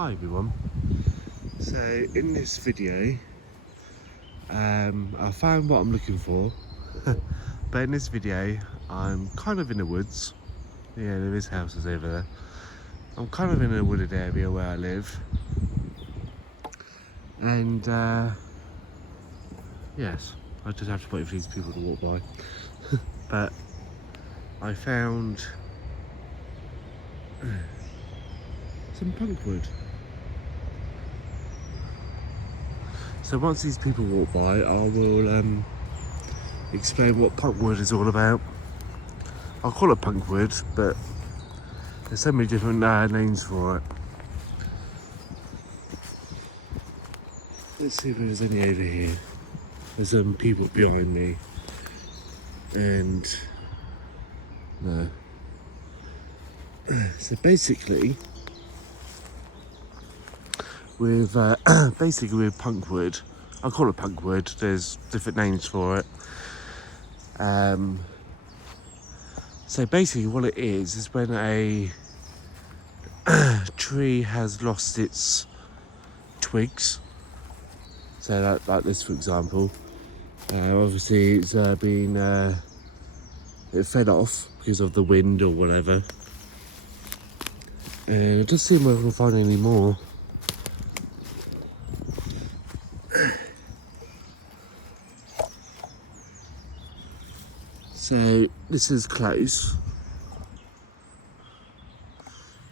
Hi everyone. So in this video, I found what I'm looking for, but in this video, I'm kind of in the woods. Yeah, there is houses over there. I'm kind of in a wooded area where I live, and yes, I just have to wait for these people to walk by. But I found some punkwood. So once these people walk by, I will explain what punkwood is all about. I'll call it punkwood, but there's so many different names for it. Let's see if there's any over here. There's some people behind me, and no. So basically, with punkwood, I call it punkwood. There's different names for it. So basically, what it is when a tree has lost its twigs. So that, like this, for example. Obviously, it's been it fell off because of the wind or whatever. And I'll just see if I can find any more. So this is close.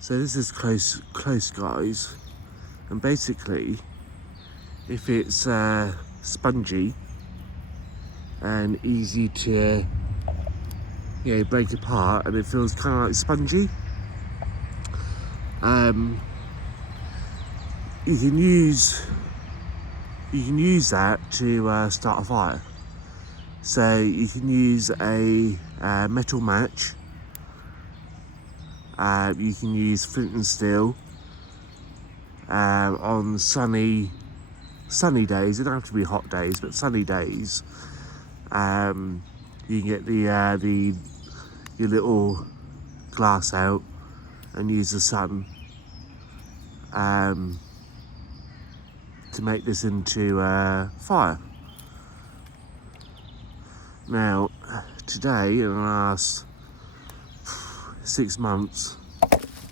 So this is close, guys. And basically, if it's spongy and easy to break apart, and it feels kind of like spongy, you can use that to start a fire. So you can use a metal match. You can use flint and steel on sunny days. It don't have to be hot days, but sunny days. You can get your little glass out and use the sun to make this into fire. Now, today, in the last 6 months,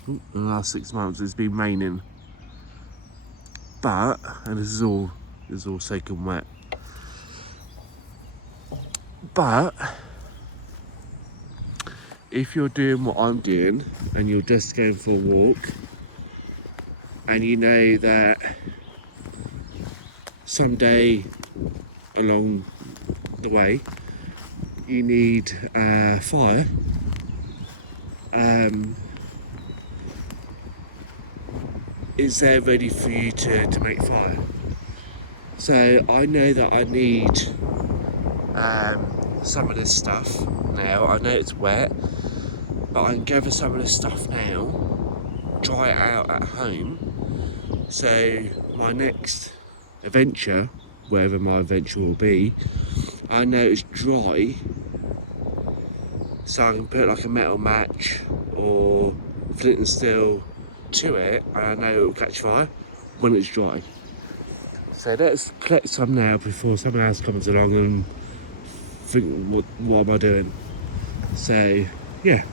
it's been raining. But, and this is all soaking wet. But, if you're doing what I'm doing, and you're just going for a walk, and you know that someday along the way, you need fire, is there ready for you to make fire. So I know that I need some of this stuff now. I know it's wet, but I can gather some of this stuff now, dry it out at home. So my next adventure, wherever my adventure will be, I know it's dry, so I can put like a metal match or flint and steel to it, and I know it will catch fire when it's dry. So let's collect some now before someone else comes along and think, what am I doing? So yeah.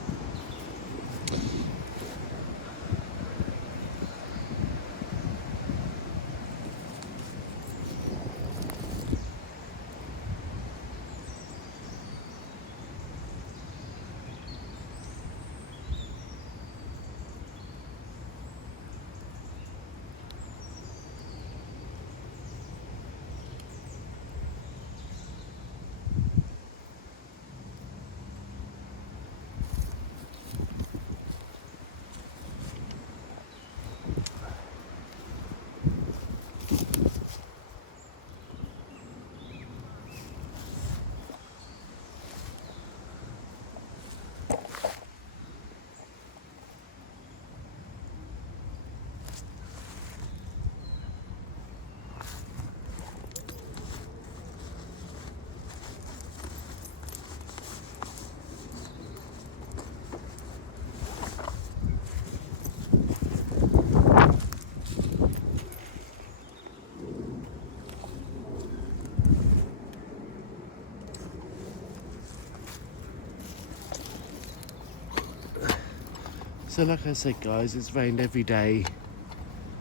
So like I said guys, it's rained every day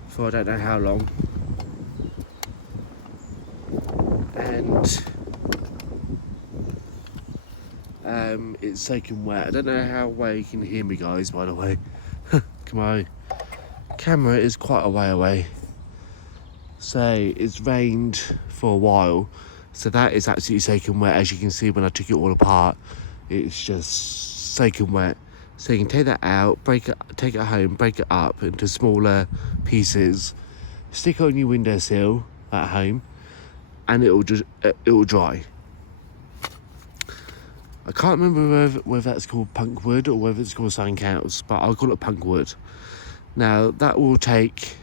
for I don't know how long, and it's soaking wet. I don't know how well you can hear me guys, by the way. My camera is quite a way away, so it's rained for a while, so that is absolutely soaking wet. As you can see when I took it all apart, it's just soaking wet. So you can take that out, take it home, break it up into smaller pieces, stick it on your windowsill at home, and it will dry. I can't remember whether that's called punk wood or whether it's called something else, but I'll call it punk wood. Now that will take,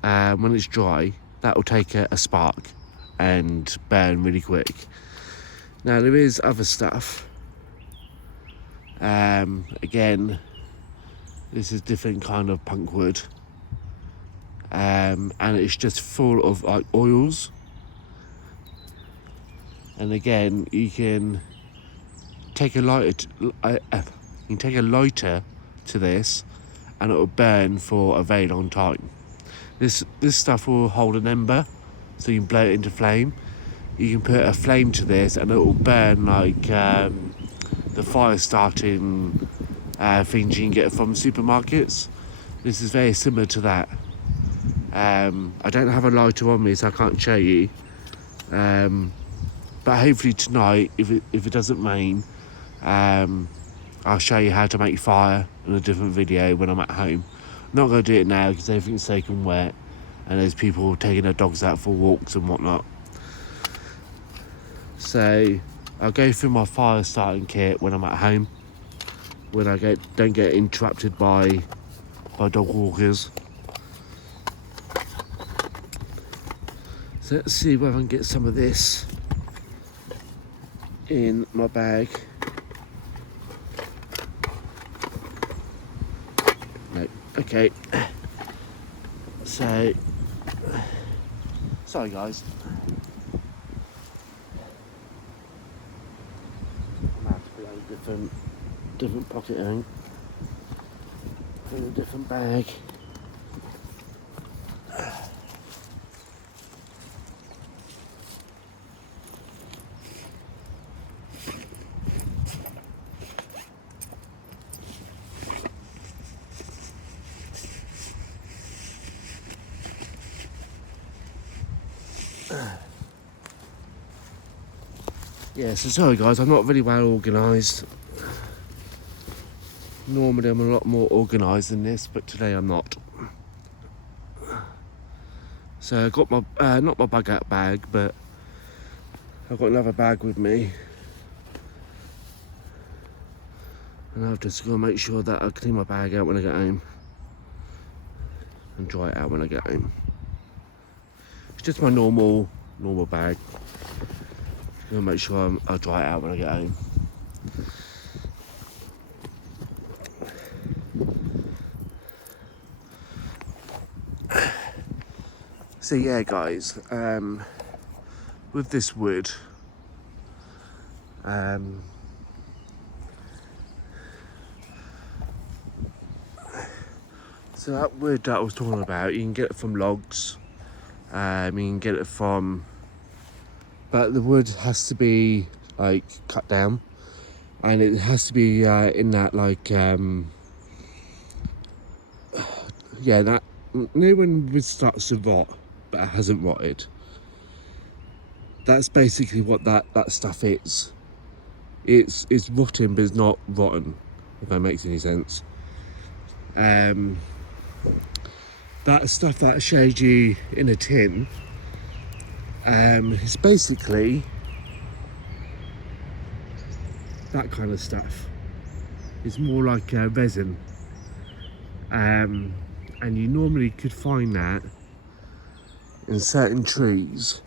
when it's dry, that will take a spark and burn really quick. Now there is other stuff. Again, this is different kind of punk wood, and it's just full of like oils. And again, you can take a lighter. You can take a lighter to this, and it will burn for a very long time. This stuff will hold an ember, so you can blow it into flame. You can put a flame to this, and it will burn like the fire starting things you can get from supermarkets. This is very similar to that. I don't have a lighter on me, so I can't show you. But hopefully tonight, if it doesn't rain, I'll show you how to make fire in a different video when I'm at home. I'm not going to do it now because everything's soaking wet and there's people taking their dogs out for walks and whatnot. So I'll go through my fire starting kit when I'm at home, when I don't get interrupted by dog walkers. So let's see whether I can get some of this in my bag. No, okay. So, sorry guys. I'm going to have to put out a different pocket, I think. Put in a different bag. Yeah, so sorry guys, I'm not really well organised. Normally I'm a lot more organised than this, but today I'm not. So I got my, not my bug out bag, but I've got another bag with me. And I've just got to make sure that I clean my bag out when I get home. And dry it out when I get home. It's just my normal bag. Gonna make sure I'll dry it out when I get home. So yeah guys, with this wood, so that wood that I was talking about, you can get it from logs, you can get it from, but the wood has to be like cut down, and it has to be in that like yeah, that, you know when wood starts to rot but it hasn't rotted, that's basically what that stuff is. It's rotten but it's not rotten, if that makes any sense. That stuff that I showed you in a tin, it's basically that kind of stuff. It's more like resin, and you normally could find that in certain trees.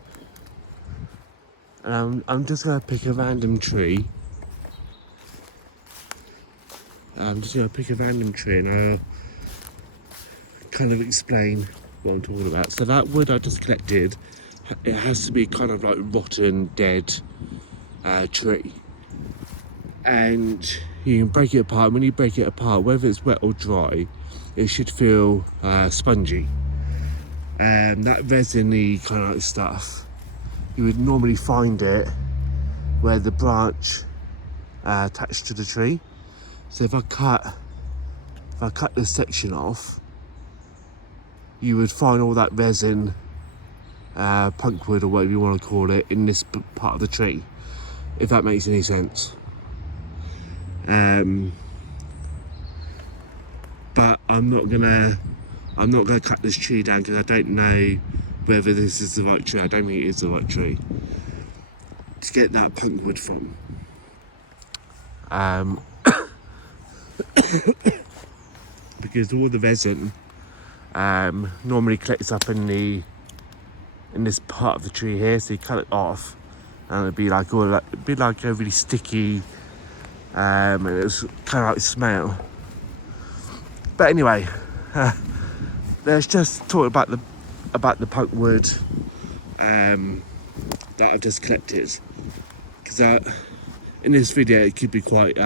I'm just going to pick a random tree. I'm just going to pick a random tree and I'll kind of explain what I'm talking about. So that wood I just collected, it has to be kind of like rotten, dead tree. And you can break it apart. When you break it apart, whether it's wet or dry, it should feel spongy. That resiny kind of like stuff, you would normally find it where the branch attached to the tree. So if I cut this section off, you would find all that resin, punkwood or whatever you want to call it, in this part of the tree, if that makes any sense. But I'm not gonna cut this tree down because I don't know whether this is the right tree. I don't think it is the right tree to get that punkwood from. Because all the resin normally collects up in this part of the tree here, so you cut it off and it'd be like a really sticky, and it's kind of like smell. But anyway, let's just talk about the punkwood that I've just collected, because in this video it could be quite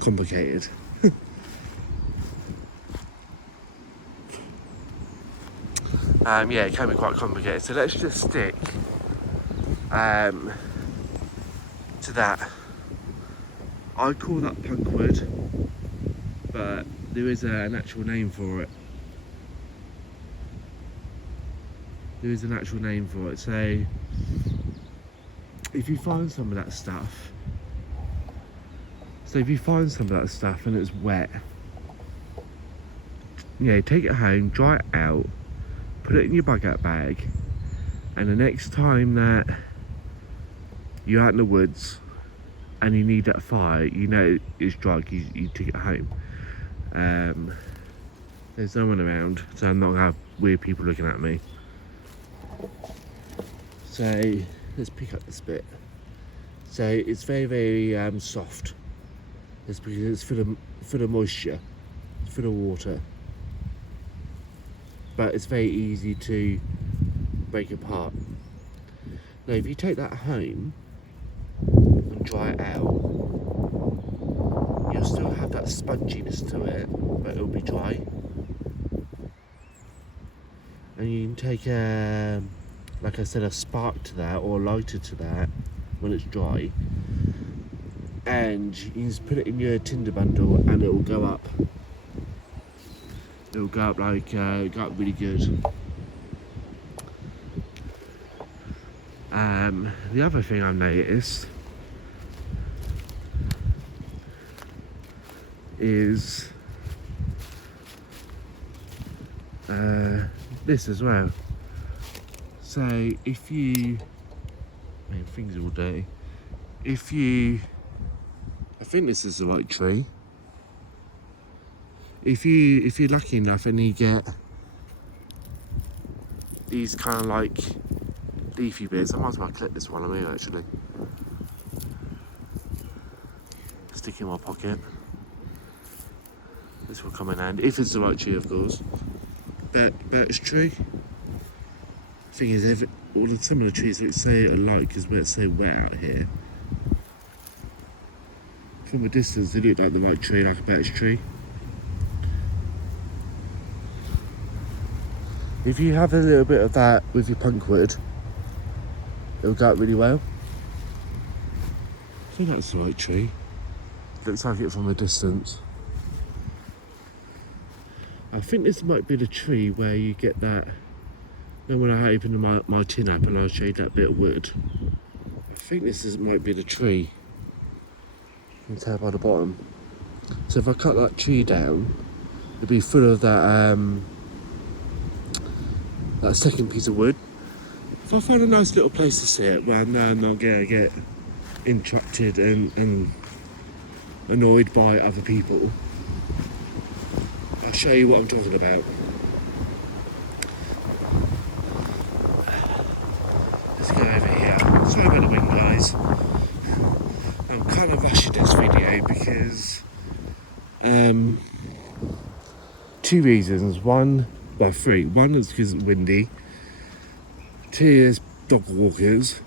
complicated. Yeah, it can be quite complicated. So let's just stick to that. I call that punkwood, but there is an actual name for it. So if you find some of that stuff, and it's wet, take it home, dry it out, put it in your bug out bag, and the next time that you're out in the woods and you need that fire, it's dry, you take it home. There's no one around, so I'm not gonna have weird people looking at me. So let's pick up this bit. So it's very, very soft. It's because it's full of moisture, it's full of water. But it's very easy to break apart. Now if you take that home and dry it out, you'll still have that sponginess to it, but it'll be dry. And you can take like I said, a spark to that or a lighter to that when it's dry, and you can just put it in your tinder bundle and it will go up. It'll go up really good. The other thing I've noticed is this as well. So if you, things are all dirty. I think this is the right tree. If you're lucky enough and you get these kind of like leafy bits, I might as well clip this one on me actually. Stick in my pocket. This will come in handy, if it's the right tree of course. Birch tree. Thing is, some of the trees look so alike because it's so wet out here. From a distance they look like the right tree, like a birch tree. If you have a little bit of that with your punkwood, it'll go up really well. I think that's the right tree. Looks like it from a distance. I think this might be the tree where you get that. Then when I open my tin up and I'll show you that bit of wood. I think might be the tree. You can tell by the bottom. So if I cut that tree down, it'll be full of that that second piece of wood. If I find a nice little place to sit where I know I'm not going to get interrupted and annoyed by other people, I'll show you what I'm talking about. Let's go over here. Sorry about the wind, guys. I'm kind of rushing this video because two reasons. Three. One is because it's windy. Two is dog walkers.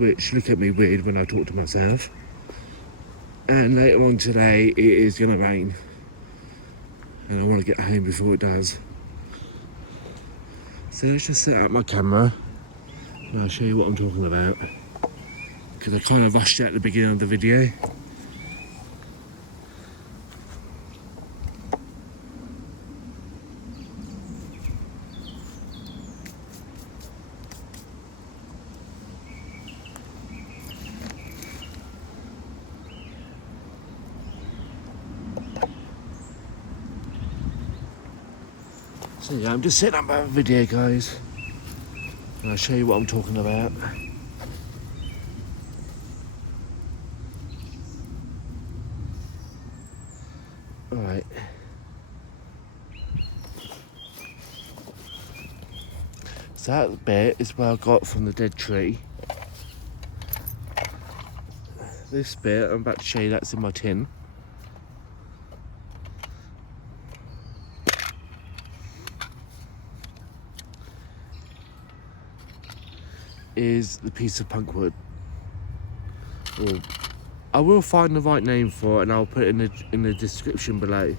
which look at me weird when I talk to myself. And later on today it is gonna rain, and I want to get home before it does. So let's just set up my camera and I'll show you what I'm talking about, because I kind of rushed it at the beginning of the video. So yeah, I'm just setting up my video, guys, and I'll show you what I'm talking about. Alright. So that bit is where I got from the dead tree. This bit, I'm about to show you, that's in my tin. Is the piece of punk wood. Or I will find the right name for it and I'll put it in the description below.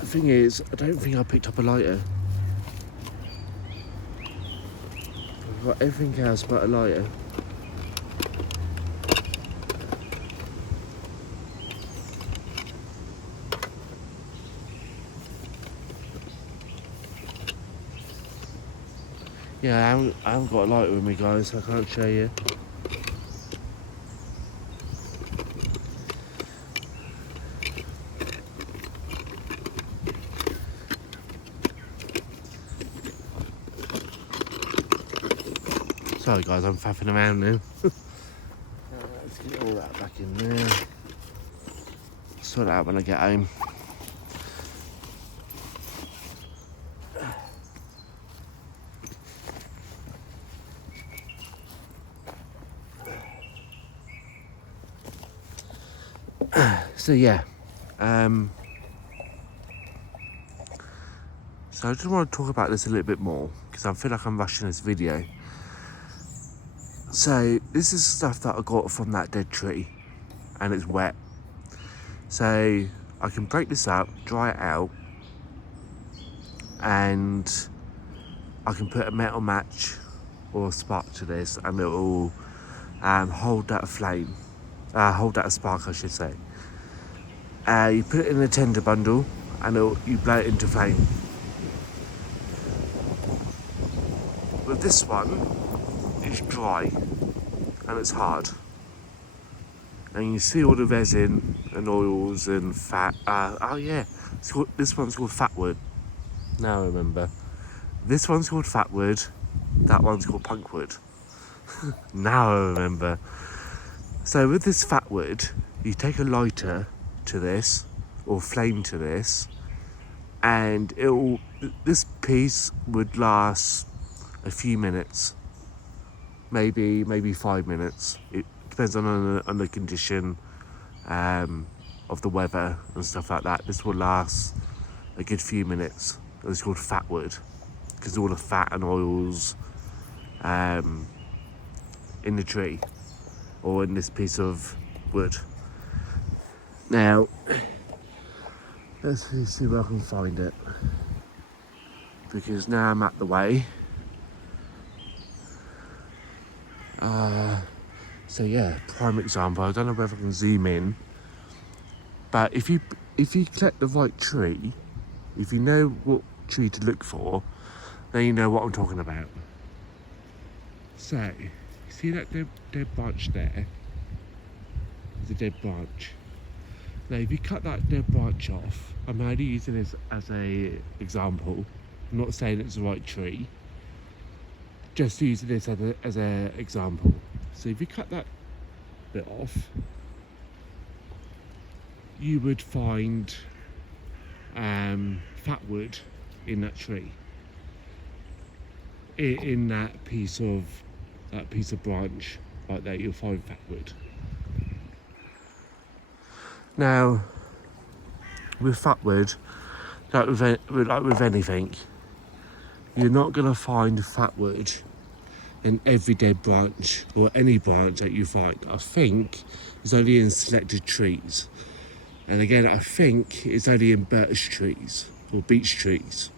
The thing is, I don't think I picked up a lighter. I've got everything else but a lighter. Yeah, I haven't got a lighter with me, guys, so I can't show you. Sorry guys, I'm faffing around now. Let's get all that back in there. Sort it out when I get home. So yeah, so I just want to talk about this a little bit more because I feel like I'm rushing this video. So this is stuff that I got from that dead tree and it's wet. So I can break this up, dry it out, and I can put a metal match or a spark to this and it will hold that flame, hold that spark I should say. You put it in a tinder bundle and you blow it into flame. With this one, it's dry and it's hard. And you see all the resin and oils and fat. Oh yeah, this one's called fat wood. Now I remember. This one's called fat wood, that one's called punk wood. Now I remember. So with this fat wood, you take a lighter to this, or flame to this, and this piece would last a few minutes, maybe 5 minutes. It depends on the condition of the weather and stuff like that. This will last a good few minutes. It's called fat wood because all the fat and oils in the tree or in this piece of wood. Now let's see where I can find it, because now I'm at the way. So yeah, prime example. I don't know whether I can zoom in, but if you collect the right tree, if you know what tree to look for, then you know what I'm talking about. So, see that dead branch there? There's a dead branch. Now, if you cut that dead branch off, I'm only using this as a example. I'm not saying it's the right tree. Just using this as a example. So if you cut that bit off, you would find fat wood in that tree, in that piece of branch like that, you'll find fat wood. Now, with fat wood, like with anything, you're not going to find fat wood in every dead branch or any branch that you find. I think it's only in selected trees. And again, I think it's only in birch trees or beech trees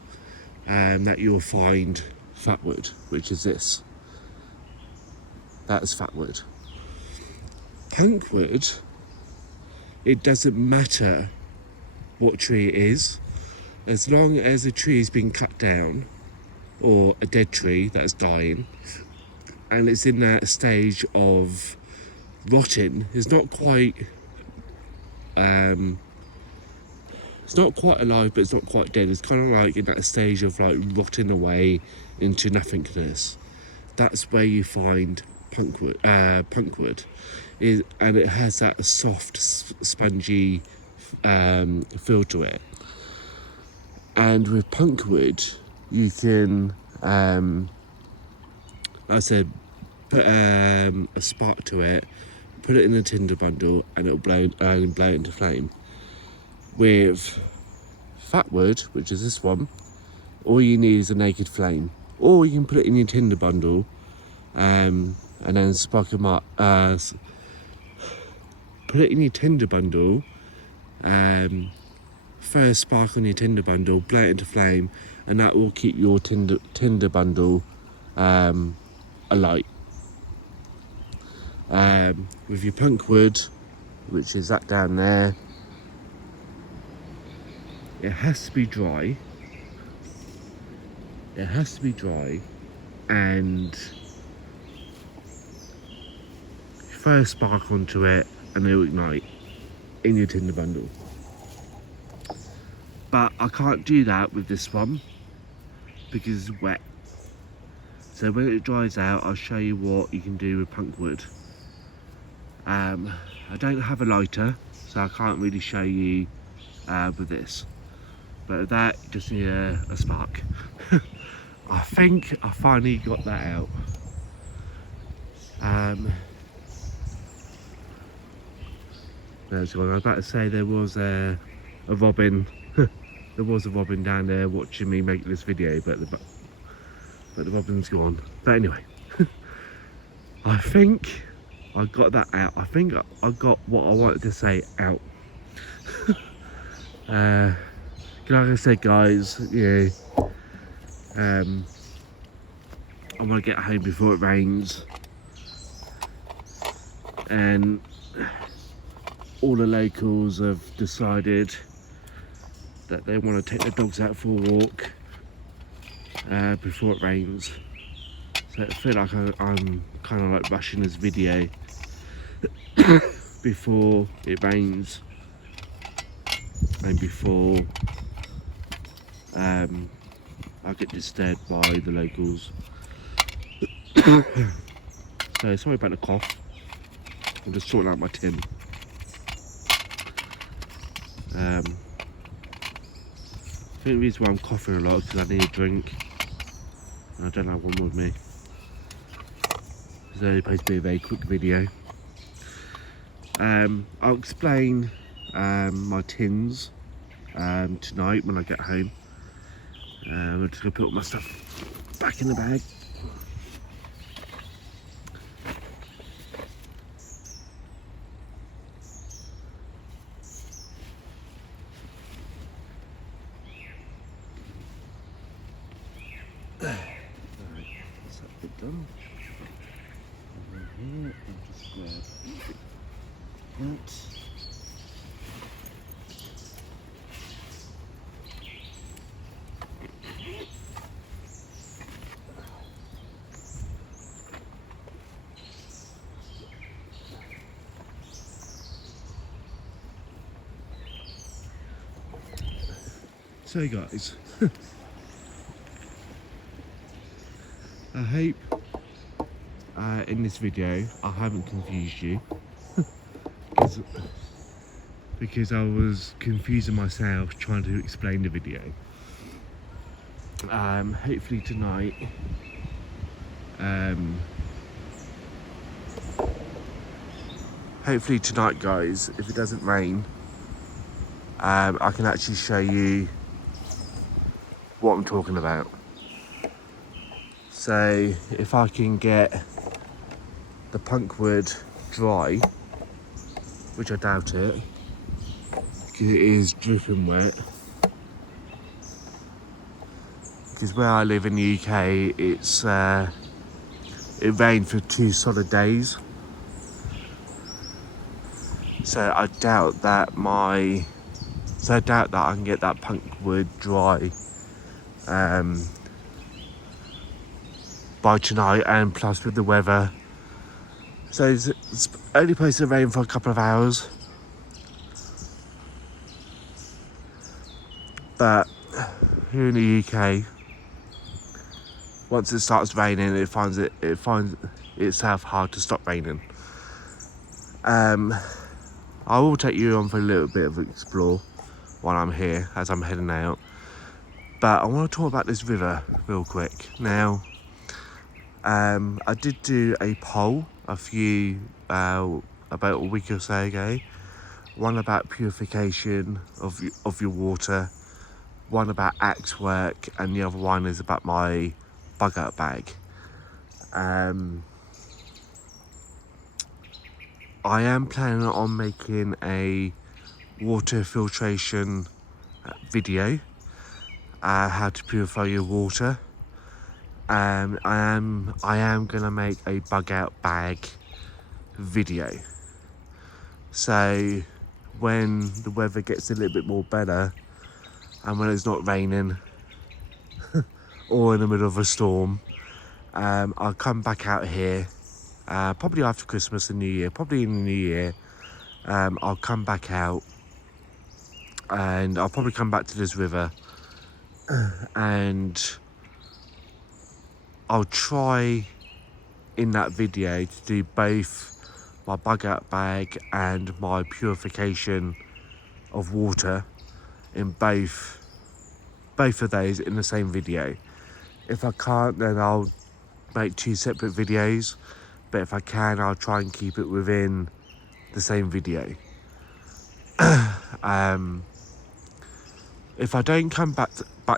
that you'll find fat wood, which is this. That's fat wood. Punk wood, it doesn't matter what tree it is, as long as a tree is being cut down, or a dead tree that's dying, and it's in that stage of rotting. It's not quite alive, but it's not quite dead. It's kind of like in that stage of like rotting away into nothingness. That's where you find punk wood. And it has that soft, spongy feel to it. And with punk wood, you can, like I said, put a spark to it, put it in a tinder bundle, and it'll blow into flame. With fat wood, which is this one, all you need is a naked flame, or you can put it in your tinder bundle, and then spark them up. Put it in your tinder bundle, first spark on your tinder bundle, blow it into flame, and that will keep your tinder bundle alight. With your punk wood, which is that down there, it has to be dry. It has to be dry, and throw a spark onto it, and it will ignite in your tinder bundle. But I can't do that with this one because it's wet. So when it dries out, I'll show you what you can do with punk wood. I don't have a lighter, so I can't really show you with this. But with that, you just need a spark. I think I finally got that out. There's one. I was about to say there was a robin. There was a robin down there watching me make this video, but the robin's gone. But anyway, I think I got that out. I think I got what I wanted to say out. Like I said, guys, yeah, I want to get home before it rains, and all the locals have decided that they want to take their dogs out for a walk before it rains. So I feel like I'm kind of like rushing this video before it rains and before I get disturbed by the locals. So sorry about the cough. I'm just sorting out my tin. I think the reason why I'm coughing a lot is because I need a drink. I don't have one with me. It's only supposed to be a very quick video. I'll explain my tins tonight when I get home. I'm just going to put all my stuff back in the bag. Done. And here, I'll just grab that. So guys, I hope in this video I haven't confused you because I was confusing myself trying to explain the video. Hopefully tonight hopefully tonight, guys, if it doesn't rain, I can actually show you what I'm talking about. So if I can get the punk wood dry, which I doubt it, because it is dripping wet. Because where I live in the UK, it rained for 2 solid days. So I doubt that I can get that punk wood dry by tonight, and plus with the weather. So it's only supposed to rain for a couple of hours. But here in the UK, once it starts raining, it finds itself hard to stop raining. I will take you on for a little bit of an explore while I'm here, as I'm heading out. But I want to talk about this river real quick. Now, I did do a poll about a week or so ago. One about purification of your water, one about axe work, and the other one is about my bug out bag. I am planning on making a water filtration video, how to purify your water. I am gonna make a bug out bag video. So when the weather gets a little bit more better, and when it's not raining or in the middle of a storm, I'll come back out here. Probably after Christmas and New Year, probably in the New Year, I'll come back out, and I'll probably come back to this river, and I'll try in that video to do both my bug out bag and my purification of water in both of those in the same video. If I can't, then I'll make 2 separate videos. But if I can, I'll try and keep it within the same video. If I don't come back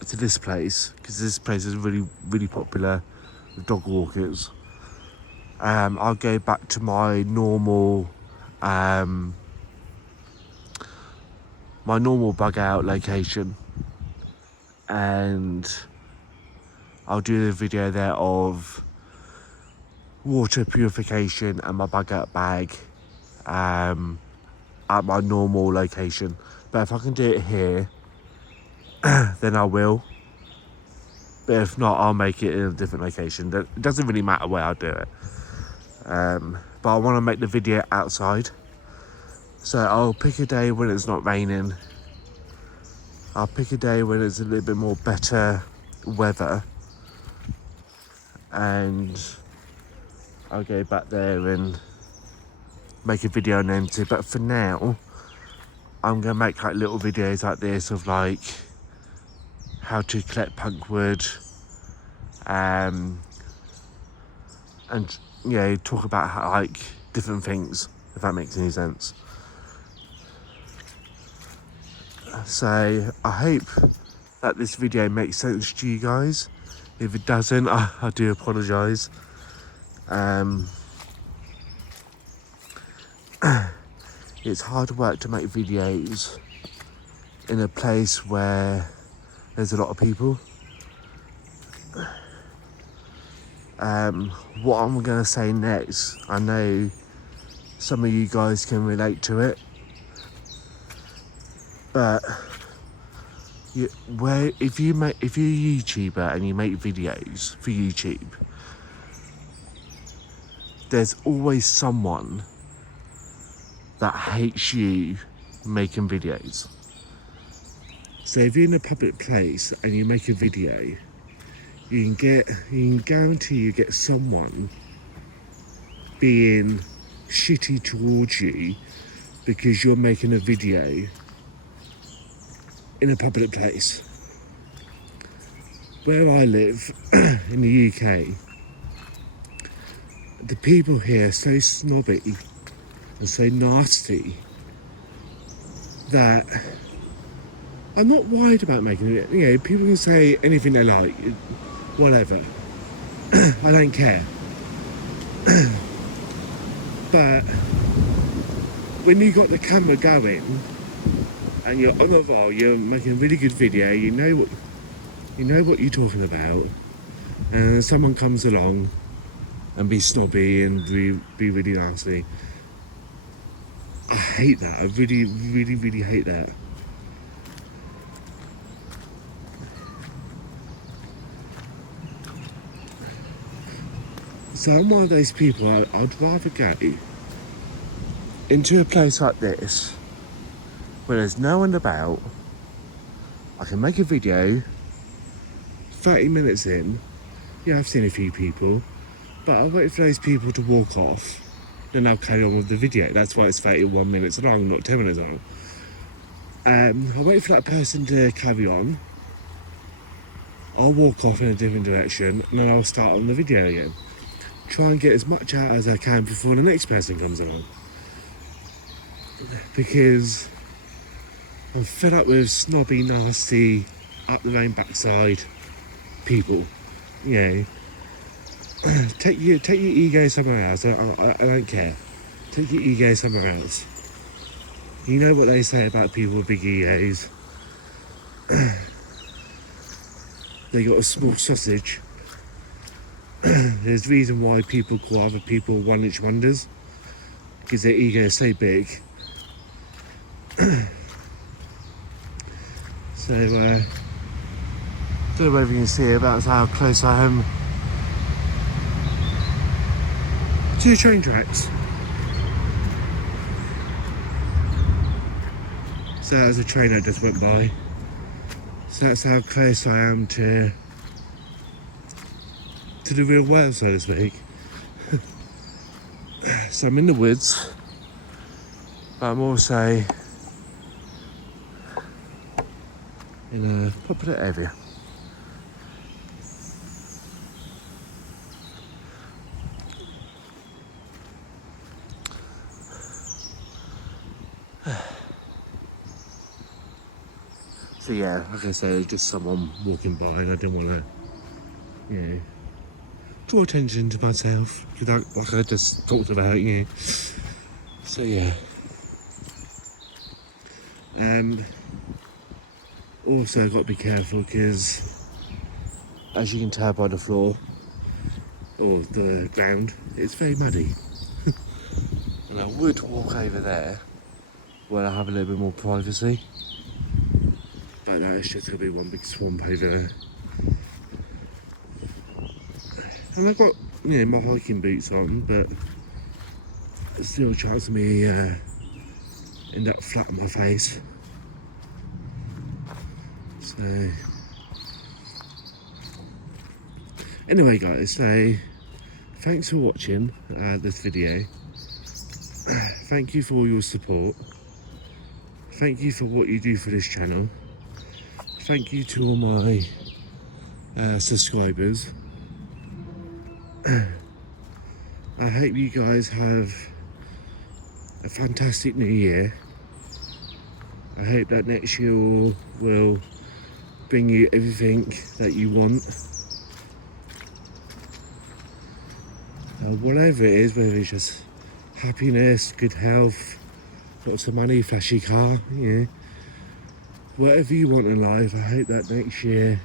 to this place, because this place is really, really popular with dog walkers, I'll go back to my normal bug out location, and I'll do the video there of water purification and my bug out bag at my normal location. But if I can do it here, then I will. But if not, I'll make it in a different location. It doesn't really matter where I do it. But I want to make the video outside. So I'll pick a day when it's not raining. I'll pick a day when it's a little bit more better weather, and I'll go back there and make a video and empty. But for now, I'm gonna make like little videos like this of like how to collect punk wood, and you know, talk about how, like different things, if that makes any sense. So I hope that this video makes sense to you guys. If it doesn't, I do apologise. It's hard work to make videos in a place where there's a lot of people. What I'm going to say next, I know some of you guys can relate to it, but if you're a YouTuber and you make videos for YouTube, there's always someone that hates you making videos. So if you're in a public place and you make a video, you can guarantee you get someone being shitty towards you because you're making a video in a public place. Where I live in the UK, the people here are so snobby and so nasty that I'm not worried about making it. You know, people can say anything they like, whatever. I don't care. But when you got the camera going and you're on a roll, you're making a really good video, you know what you're talking about, and someone comes along and be snobby and be really nasty. I hate that. I really, really, really hate that. So I'm one of those people, I'd rather go into a place like this where there's no one about. I can make a video 30 minutes in. Yeah, I've seen a few people, but I'll wait for those people to walk off, then I'll carry on with the video. That's why it's 31 minutes long, not 10 minutes long. I'll wait for that person to carry on. I'll walk off in a different direction, and then I'll start on the video again. Try and get as much out as I can before the next person comes along. Because I'm fed up with snobby, nasty, up their own backside people. You know, take your ego somewhere else. I don't care. Take your ego somewhere else. You know what they say about people with big egos. They got a small sausage. There's a reason why people call other people one-inch wonders, because their ego is so big. So, don't know whether you can see about how close I am to the train tracks. So that was a train that just went by. So that's how close I am to the real world, so to speak. So I'm in the woods, but I'm also in a popular area. So yeah, like I said, just someone walking by, and I didn't want to, you know, draw attention to myself, because like I just talked about, you know. So yeah. Also got to be careful, because as you can tell by the floor or the ground, it's very muddy. And I would walk over there where I have a little bit more privacy, but that is just going to be one big swamp over there. And I've got, you know, my hiking boots on, but there's still a chance of me end up flat on my face. So anyway guys, so thanks for watching this video. Thank you for all your support. Thank you for what you do for this channel. Thank you to all my subscribers. I hope you guys have a fantastic new year. I hope that next year will bring you everything that you want. Whatever it is, whether it's just happiness, good health, lots of money, flashy car, you know. Whatever you want in life, I hope that next year